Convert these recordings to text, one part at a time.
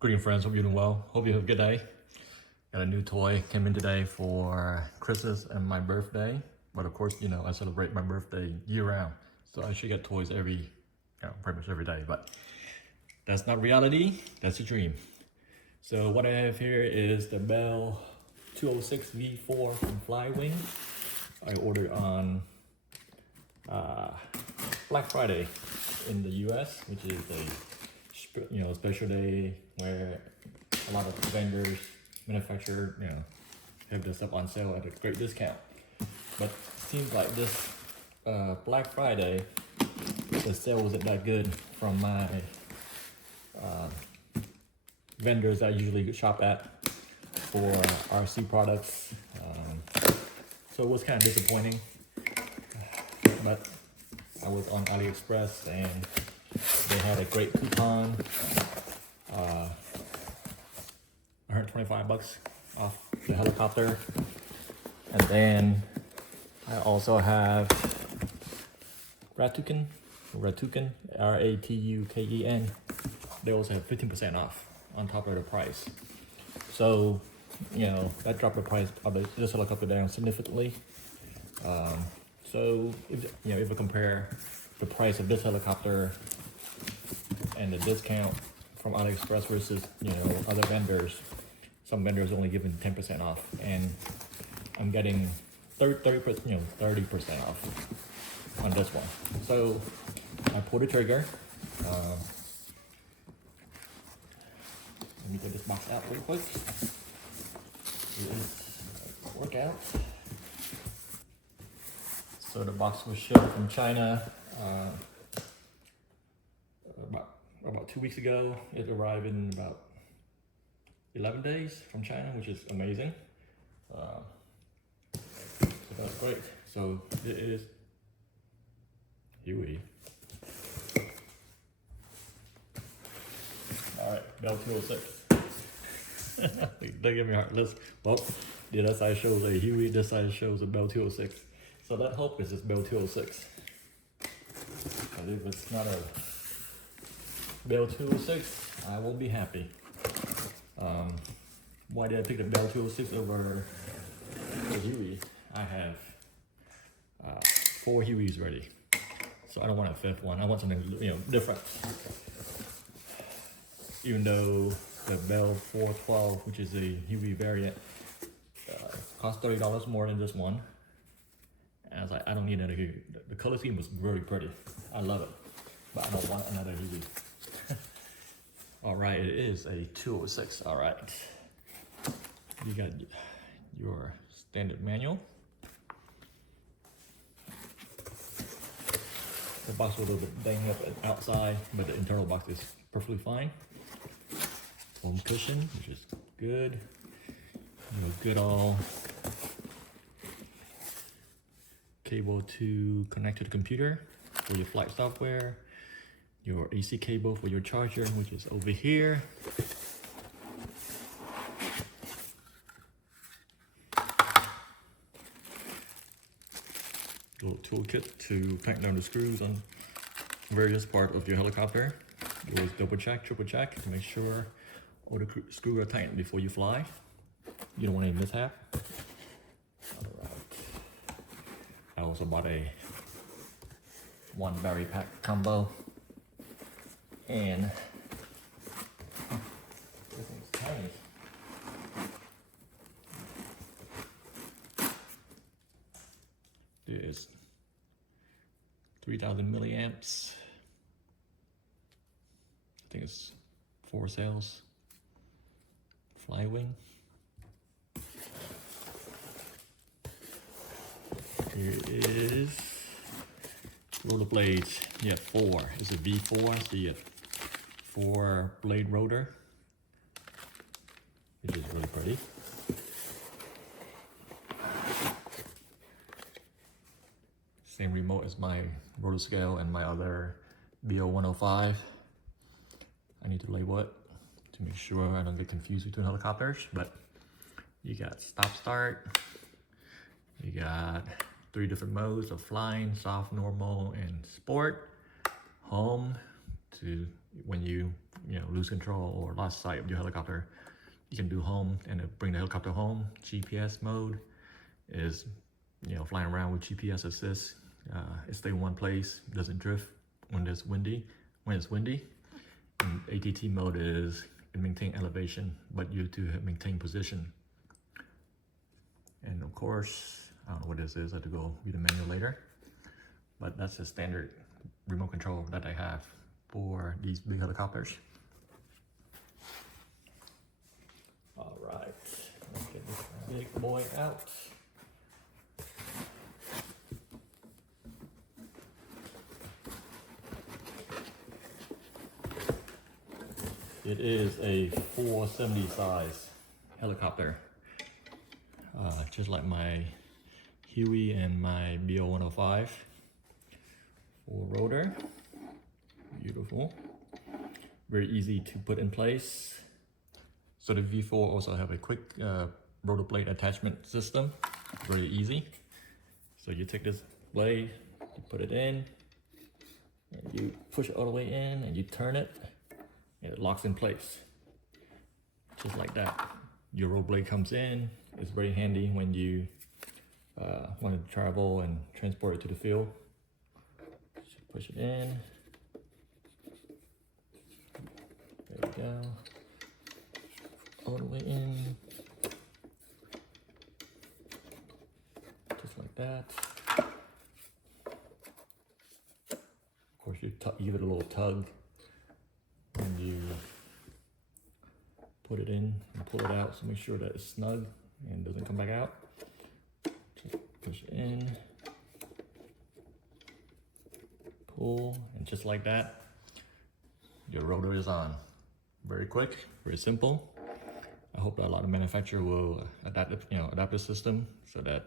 Greetings friends, hope you're doing well. Hope you have a good day. Got a new toy, came in today for Christmas and my birthday. But of course, I celebrate my birthday year round. So I should get toys pretty much every day. But that's not reality, that's a dream. So what I have here is the Bell 206 V4 from Flywing. I ordered on Black Friday in the US, which is a special day where a lot of vendors, manufacturers, have this stuff on sale at a great discount. But seems like this Black Friday, the sale wasn't that good from my vendors I usually shop at for RC products. So it was kind of disappointing. But I was on AliExpress and they had a great coupon, 125 bucks off the helicopter. And then I also have Ratuken, R-A-T-U-K-E-N. They also have 15% off on top of the price. So, that dropped the price of this helicopter down significantly. So, if I compare the price of this helicopter and the discount from AliExpress versus, other vendors, some vendors only giving 10% off, and I'm getting 30% off on this one. So I pulled the trigger. Let me get this box out real quick. It is a workout. So the box was shipped from China about 2 weeks ago. It arrived in about 11 days from China, which is amazing. So that's great. So it is Huey. All right, Bell 206. Don't get me hard. The other side shows a Huey, this side shows a Bell 206. So that hope is this Bell 206. But if it's not a Bell 206, I will be happy. Why did I pick the Bell 206 over the Huey? I have 4 Hueys ready, so I don't want a 5th one. I want something different. Even though the Bell 412, which is a Huey variant, costs $30 more than this one. And I was like, I don't need another Huey. The color scheme was very pretty. I love it, but I don't want another Huey. All right, it is a 206. All right, you got your standard manual. The box was a little bit banged up outside, but the internal box is perfectly fine. Foam cushion, which is good. Good all cable to connect to the computer for your flight software. Your AC cable for your charger, which is over here. Little toolkit to tighten down the screws on various parts of your helicopter. Always double check, triple check to make sure all the screws are tightened before you fly. You don't want any mishap. Alright. I also bought a 1 battery pack combo. And this thing's tiny. It is 3,000 milliamps. I think it's 4 cells. Flywing. Here is roller blades. You have 4. It's a V4, so you have 4 blade rotor, which is really pretty. Same remote as my rotor scale and my other BO105. I need to label it to make sure I don't get confused between helicopters, but you got stop start, you got 3 different modes of flying: soft, normal, and sport. Home to when you lose control or lost sight of your helicopter, you can do home and bring the helicopter home. GPS mode is, flying around with GPS assist. It stays in one place, doesn't drift when it's windy. And ATT mode is maintain elevation, but you to maintain position. And of course, I don't know what this is. I have to go read the manual later. But that's the standard remote control that I have for these big helicopters. All right, let's get this big boy out. It is a 470 size helicopter, just like my Huey and my BO-105. 4-rotor, beautiful, very easy to put in place. So the V4 also have a quick rotor blade attachment system, very easy. So you take this blade, you put it in, and you push it all the way in, and you turn it, and it locks in place, just like that. Your rotor blade comes in. It's very handy when you want to travel and transport it to the field. Just push it in. There you go. All the way in, just like that. Of course, you give it a little tug when you put it in and pull it out, so make sure that it's snug and doesn't come back out. Just push it in, pull, and just like that, your rotor is on. Very quick, very simple. I hope that a lot of manufacturers will adapt the system so that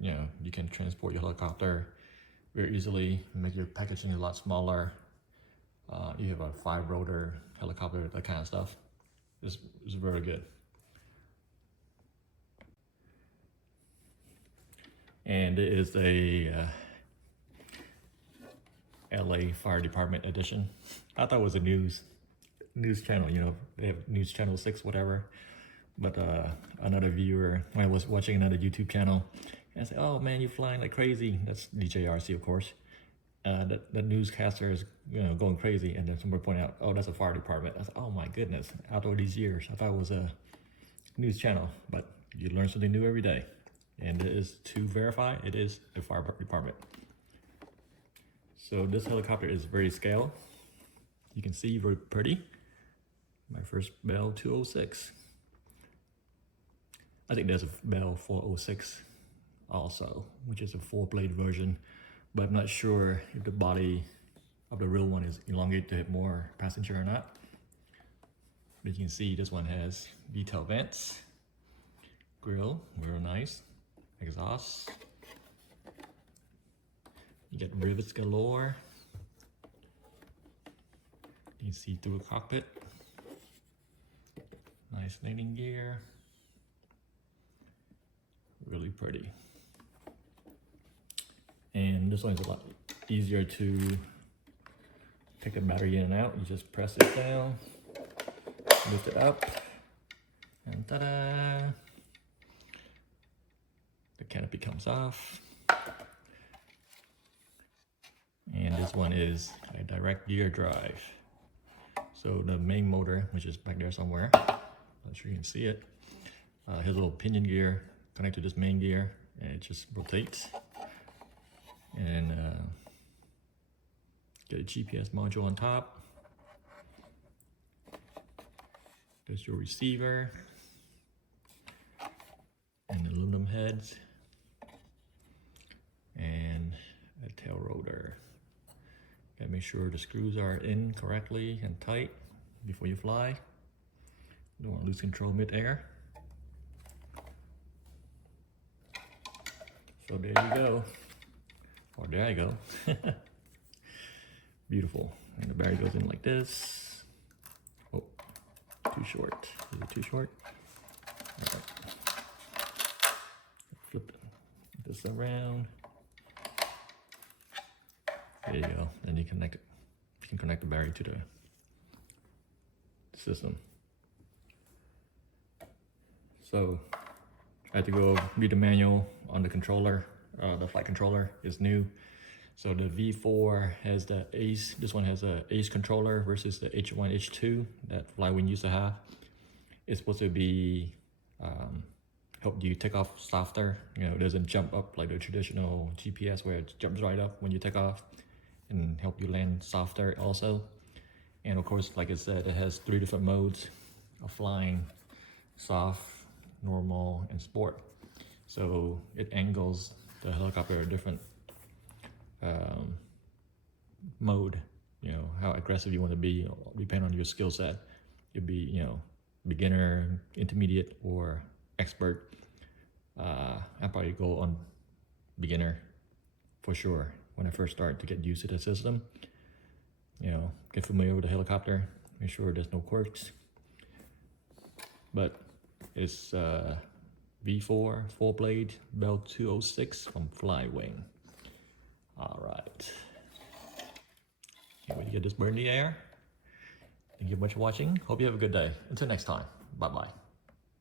you can transport your helicopter very easily, make your packaging a lot smaller. You have a 5-rotor helicopter, that kind of stuff. It's very good. And it is a LA Fire Department edition. I thought it was a news channel, they have News Channel 6, whatever. But another viewer, when I was watching another YouTube channel, and I said, "Oh man, you're flying like crazy." That's DJRC, of course. The newscaster is going crazy, and then somebody pointed out, "Oh, that's a fire department." I said, "Oh my goodness!" After all these years, I thought it was a news channel, but you learn something new every day. And it is, to verify, it is a fire department. So this helicopter is very scale. You can see, very pretty. My first Bell 206. I think there's a Bell 406 also, which is a 4-blade version, but I'm not sure if the body of the real one is elongated to have more passenger or not. But you can see this one has detail vents, grill, very nice, exhaust. You get rivets galore. You can see through the cockpit. Nice landing gear. Really pretty. And this one's a lot easier to take the battery in and out. You just press it down, lift it up, and ta-da! The canopy comes off. And this one is a direct gear drive. So the main motor, which is back there somewhere, not sure you can see it, has a little pinion gear connect to this main gear, and it just rotates. And get a GPS module on top. There's your receiver and aluminum heads and a tail rotor. Gotta make sure the screws are in correctly and tight before you fly. Don't want to lose control mid-air. So there you go. Or there I go. Beautiful. And the battery goes in like this. Oh, too short. Is it too short? All right. Flip this around. There you go. Then you connect it. You can connect the battery to system. So I had to go read the manual on the controller. The flight controller is new. So the V4 has the ACE, this one has a ACE controller versus the H1, H2 that Flywing used to have. It's supposed to be help you take off softer. It doesn't jump up like the traditional GPS where it jumps right up when you take off, and help you land softer also. And of course, like I said, it has 3 different modes of flying: soft, normal, and sport. So it angles the helicopter a different mode, how aggressive you want to be, depending on your skill set. You'd be, beginner, intermediate, or expert. I'd probably go on beginner for sure when I first start, to get used to the system. Get familiar with the helicopter, make sure there's no quirks. But it's V4 4-blade Bell 206 from Flywing. All right. Can't wait to get this bird in the air. Thank you very much for watching. Hope you have a good day. Until next time. Bye-bye.